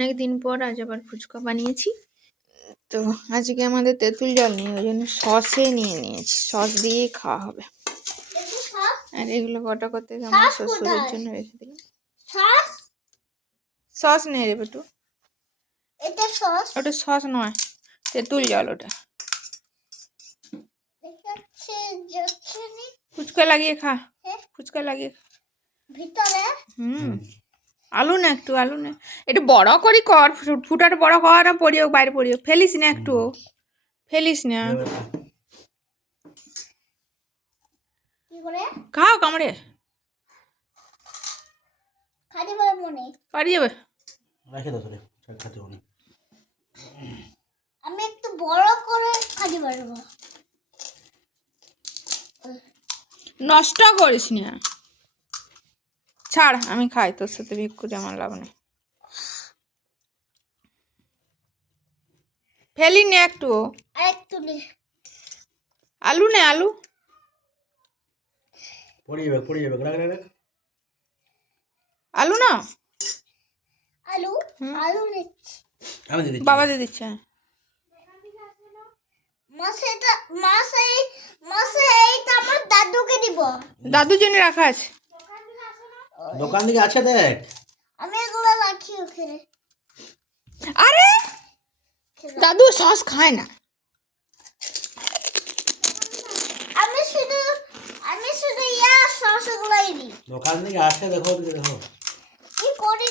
অনেক দিন পর আজ আবার ফুচকা বানিয়েছি। তো আজকে আমাদের তেঁতুল জল নেই, ওই জন্য সসে নিয়ে নিয়েছি, সস দিয়েই খাওয়া হবে। আর এগুলো কটা করতে আমার শ্বশুরের জন্য রেখে দিলাম। সস নেই রে বেটু, ওটা সস নয়, তেঁতুল জল ওটা। ফুচকা লাগিয়ে খা, ফুচকা লাগিয়ে খা ভিতরে। আলু না, একটু আলু না, একটু বড় করি কর, ফুটাটা বড় কর, না পড়িও বাইরে পড়িও, ফেলিস না, একটু ফেলিস না। খাও কামড়ে পারি যাবে। আমি একটু বড় করে খাতে পারবো। নষ্ট করিস না, ছাড়, আমি খাই, তোর সাথে বিক করে আমার লাভ নেই। ফেলি নে একটু, একটু নে আলু নে, আলু পড়ে যাবে রাখ। আলু না, আলু আলু নিচ্ছি। আমি দিদি বাবা দিয়ে দিচ্ছে। এইটা আমার দাদুকে দিব। দাদুর জন্য রাখা আছে, দোকান দিকে আছে দেখ। আমি এগুলো রাখি ওখানে। আরে দাদু সস খায় না। আমি শুধু সসগুলাই দিই। দোকান দিকে আছে, দেখো। কি করি